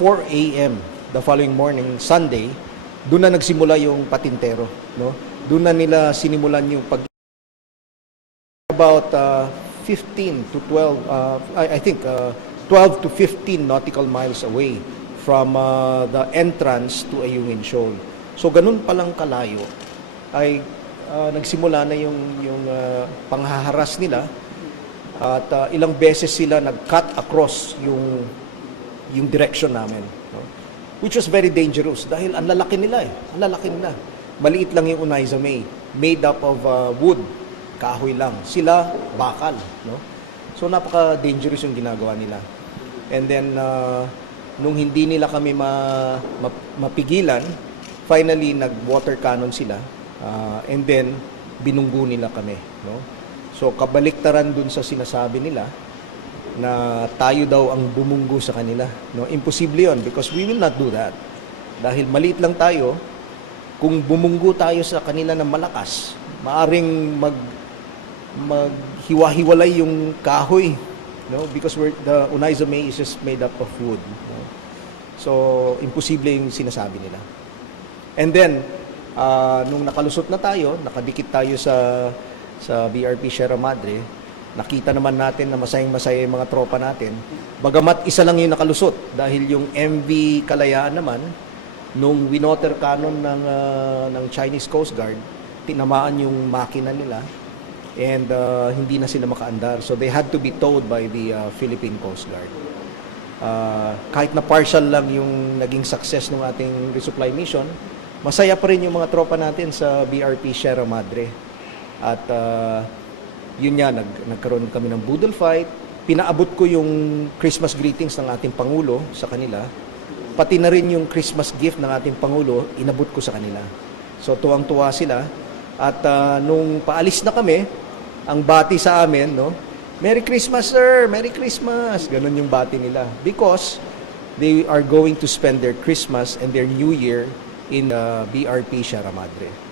4 a.m. the following morning, Sunday, doon na nagsimula yung patintero. No? Doon na nila sinimulan yung pag about uh, 15 to 12, uh, I, I think uh, 12 to 15 nautical miles away from uh, the entrance to Ayungin Shoal. So ganun palang kalayo ay uh, nagsimula na yung, yung uh, panghaharas nila at uh, ilang beses sila nag-cut across yung, yung direction namin. No? Which was very dangerous dahil ang lalaki nila eh. Ang lalaki nila. Maliit lang yung Unaiza May. Made up of uh, wood. Kahoy lang. Sila, bakal. No? So napaka-dangerous yung ginagawa nila. And then, uh, nung hindi nila kami ma, ma- mapigilan, finally nag-water cannon sila. Uh, and then, binunggo nila kami. No? So kabaliktaran dun sa sinasabi nila na tayo daw ang bumunggo sa kanila. No, imposible 'yon because we will not do that. Dahil maliit lang tayo, kung bumunggo tayo sa kanila ng malakas, maaring mag maghiwa-hiwalay yung kahoy, no? Because we're, the Unaiza May is just made up of wood, no? So, imposible yung sinasabi nila. And then, ah, nung nakalusot na tayo, nakadikit tayo sa sa BRP Sierra Madre, nakita naman natin na masayang-masaya yung mga tropa natin. Bagamat isa lang yung nakalusot dahil yung MV Kalayaan naman, nung winoter cannon ng, ah, ng Chinese Coast Guard, tinamaan yung makina nila and ah, hindi na sila makaandar. So they had to be towed by the ah, Philippine Coast Guard. Ah, kahit na partial lang yung naging success ng ating resupply mission, masaya pa rin yung mga tropa natin sa BRP Sierra Madre. At ah, yun nga, nag, nagkaroon kami ng boodle fight. Pinaabot ko yung Christmas greetings ng ating Pangulo sa kanila. Pati na rin yung Christmas gift ng ating Pangulo, inabot ko sa kanila. So tuwang-tuwa sila. At ah, nung paalis na kami, ang bati sa amin, no? Merry Christmas, sir! Merry Christmas! Ganon yung bati nila. Because they are going to spend their Christmas and their New Year in uh, BRP Sierra Madre.